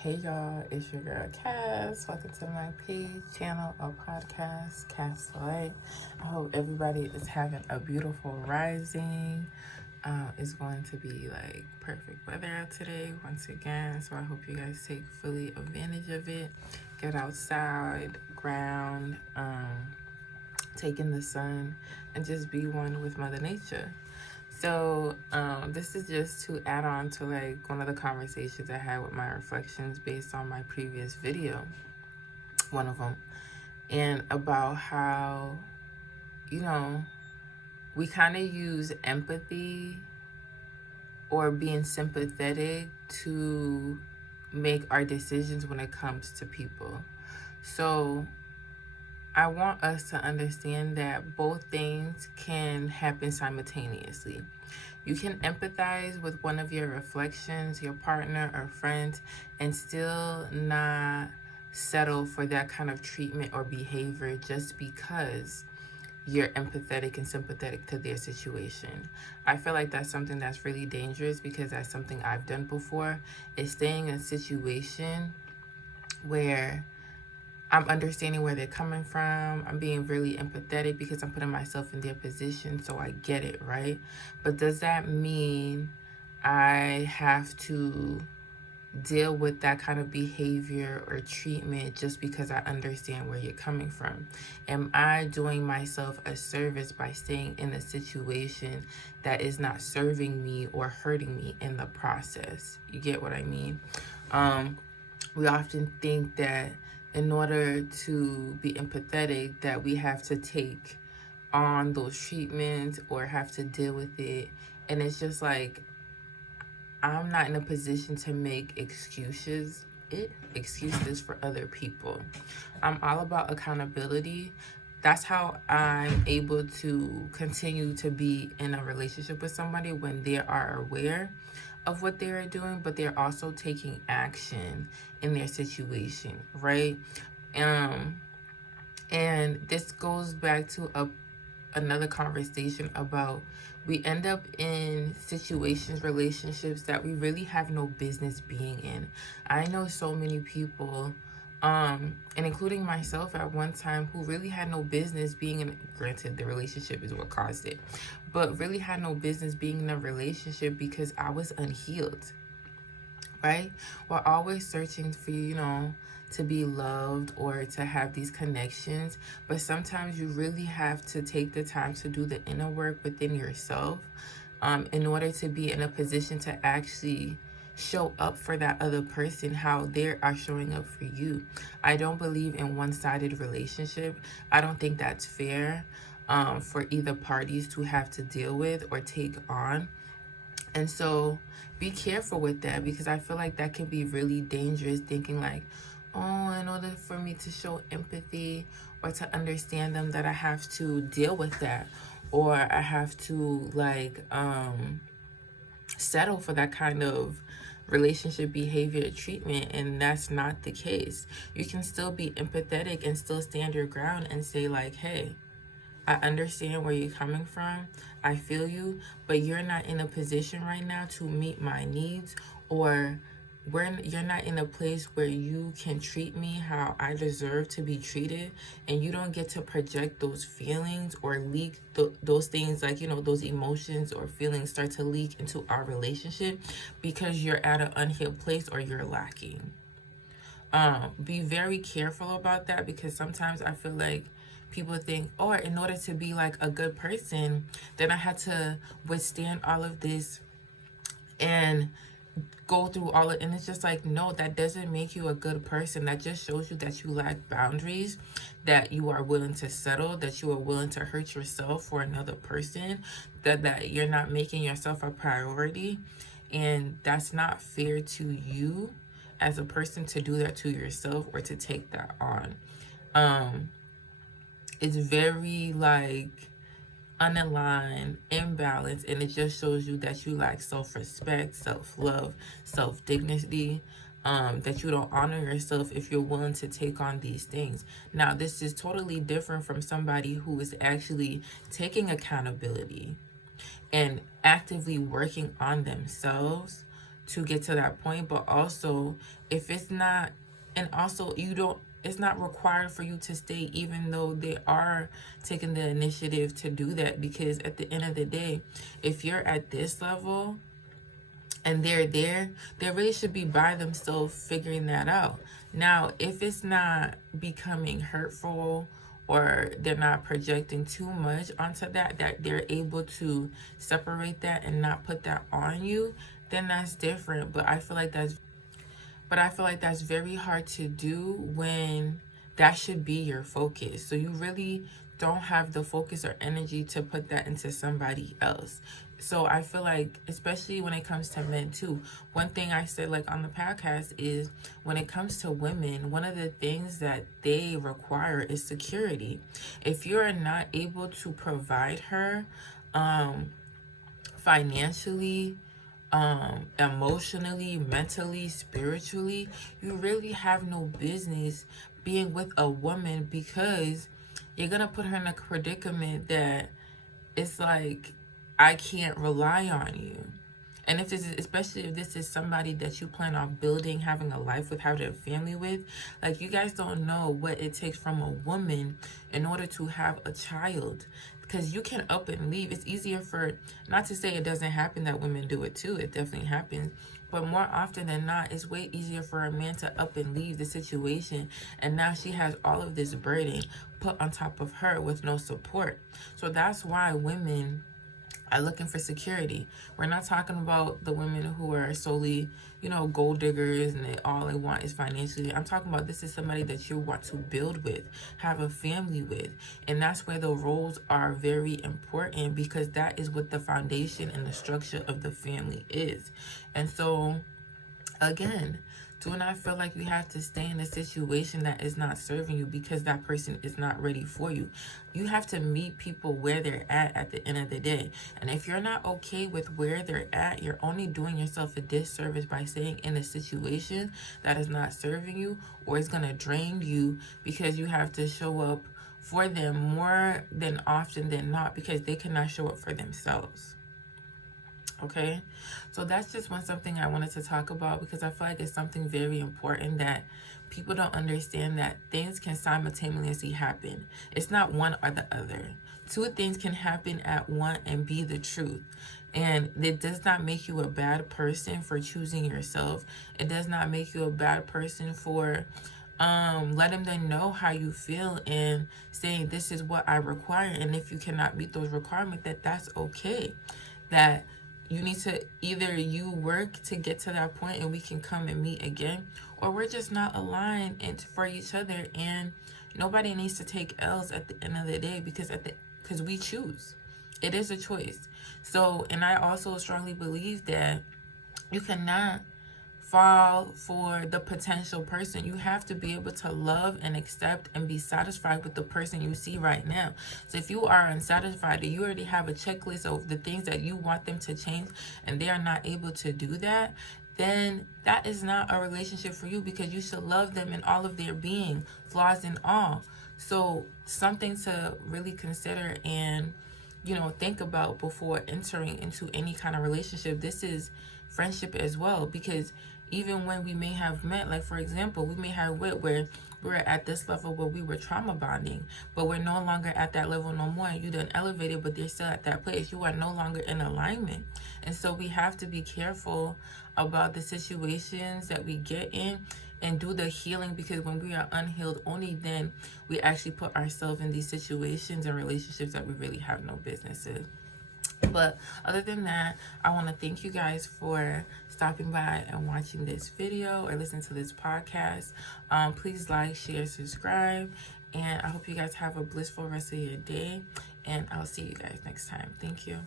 Hey y'all, it's your girl Cass. Welcome to my page, channel, or podcast, Cass Light. I hope everybody is having a beautiful rising. It's going to be like perfect weather out today once again, so I hope you guys take fully advantage of it. Get outside, ground, take in the sun, and just be one with Mother Nature. So this is just to add on to like one of the conversations I had with my reflections based on my previous video, one of them, and about how, we kind of use empathy or being sympathetic to make our decisions when it comes to people. So I want us to understand that both things can happen simultaneously. You can empathize with one of your reflections, your partner or friends, and still not settle for that kind of treatment or behavior just because you're empathetic and sympathetic to their situation. I feel like that's something that's really dangerous because that's something I've done before, is staying in a situation where I'm understanding where they're coming from. I'm being really empathetic because I'm putting myself in their position, so I get it, right? But does that mean I have to deal with that kind of behavior or treatment just because I understand where you're coming from? Am I doing myself a service by staying in a situation that is not serving me or hurting me in the process? You get what I mean? We often think that in order to be empathetic that we have to take on those treatments or have to deal with it. And it's just like, I'm not in a position to make excuses for other people. I'm all about accountability. That's how I'm able to continue to be in a relationship with somebody when they are aware of what they are doing, but they're also taking action in their situation, right? And this goes back to another conversation about we end up in situations, relationships that we really have no business being in. I know so many people, and including myself at one time, who really had no business being in, granted the relationship is what caused it, but really had no business being in a relationship because I was unhealed, right? We're always searching for, to be loved or to have these connections, but sometimes you really have to take the time to do the inner work within yourself in order to be in a position to actually show up for that other person how they are showing up for you. I don't believe in one-sided relationship. I don't think that's fair for either parties to have to deal with or take on. And so be careful with that, because I feel like that can be really dangerous, thinking like, oh, in order for me to show empathy or to understand them, that I have to deal with that, or I have to settle for that kind of relationship behavior treatment. And that's not the case. You can still be empathetic and still stand your ground and say like, hey, I understand where you're coming from. I feel you, but you're not in a position right now to meet my needs, or you're not in a place where you can treat me how I deserve to be treated, and you don't get to project those feelings or leak those things, like, those emotions or feelings start to leak into our relationship because you're at an unhealed place or you're lacking. Be very careful about that, because sometimes I feel like people think, oh, in order to be like a good person, then I had to withstand all of this and go through all of it. And it's just like, no, that doesn't make you a good person. That just shows you that you lack boundaries, that you are willing to settle, that you are willing to hurt yourself for another person, that you're not making yourself a priority. And that's not fair to you as a person to do that to yourself or to take that on. It's very unaligned, imbalanced, and it just shows you that you lack self-respect, self-love, self-dignity, that you don't honor yourself if you're willing to take on these things. Now, this is totally different from somebody who is actually taking accountability and actively working on themselves to get to that point. But also, if it's not, and also you don't, it's not required for you to stay even though they are taking the initiative to do that, because at the end of the day, if you're at this level and they're there, they really should be by themselves figuring that out. Now, if it's not becoming hurtful or they're not projecting too much onto that, that they're able to separate that and not put that on you, then that's different. But I feel like that's very hard to do when that should be your focus. So you really don't have the focus or energy to put that into somebody else. So I feel like, especially when it comes to men too, one thing I said like on the podcast is when it comes to women, one of the things that they require is security. If you're not able to provide her financially, emotionally, mentally, spiritually, you really have no business being with a woman, because you're gonna put her in a predicament that it's like, I can't rely on you. And if this is, especially if this is somebody that you plan on building, having a life with, having a family with, like, you guys don't know what it takes from a woman in order to have a child. Because you can up and leave. It's easier for, not to say it doesn't happen that women do it too, it definitely happens. But more often than not, it's way easier for a man to up and leave the situation. And now she has all of this burden put on top of her with no support. So that's why women are looking for security. We're not talking about the women who are solely, you know, gold diggers and all they want is financially. I'm talking about this is somebody that you want to build with, have a family with. And that's where the roles are very important, because that is what the foundation and the structure of the family is. And so, again, do not feel like you have to stay in a situation that is not serving you because that person is not ready for you. You have to meet people where they're at the end of the day. And if you're not okay with where they're at, you're only doing yourself a disservice by staying in a situation that is not serving you or is going to drain you, because you have to show up for them more than often than not because they cannot show up for themselves. Okay, so that's just something I wanted to talk about, because I feel like it's something very important that people don't understand, that things can simultaneously happen. It's not one or the other. Two things can happen at once and be the truth. And it does not make you a bad person for choosing yourself. It does not make you a bad person for letting them know how you feel and saying, this is what I require. And if you cannot meet those requirements, that's okay. That you need to either you work to get to that point and we can come and meet again, or we're just not aligned and for each other, and nobody needs to take L's at the end of the day, because we choose. It is a choice. So, and I also strongly believe that you cannot fall for the potential person. You have to be able to love and accept and be satisfied with the person you see right now. So if you are unsatisfied, or you already have a checklist of the things that you want them to change and they are not able to do that, then that is not a relationship for you, because you should love them in all of their being, flaws and all. So something to really consider and, you know, think about before entering into any kind of relationship. This is friendship as well, because even when we may have met, like for example, we may have wit where we're at this level where we were trauma bonding, but we're no longer at that level no more. You done elevated, but they're still at that place. You are no longer in alignment. And so we have to be careful about the situations that we get in and do the healing, because when we are unhealed, only then we actually put ourselves in these situations and relationships that we really have no business in. But other than that, I want to thank you guys for stopping by and watching this video or listening to this podcast. Please like, share, subscribe, and I hope you guys have a blissful rest of your day, and I'll see you guys next time. Thank you.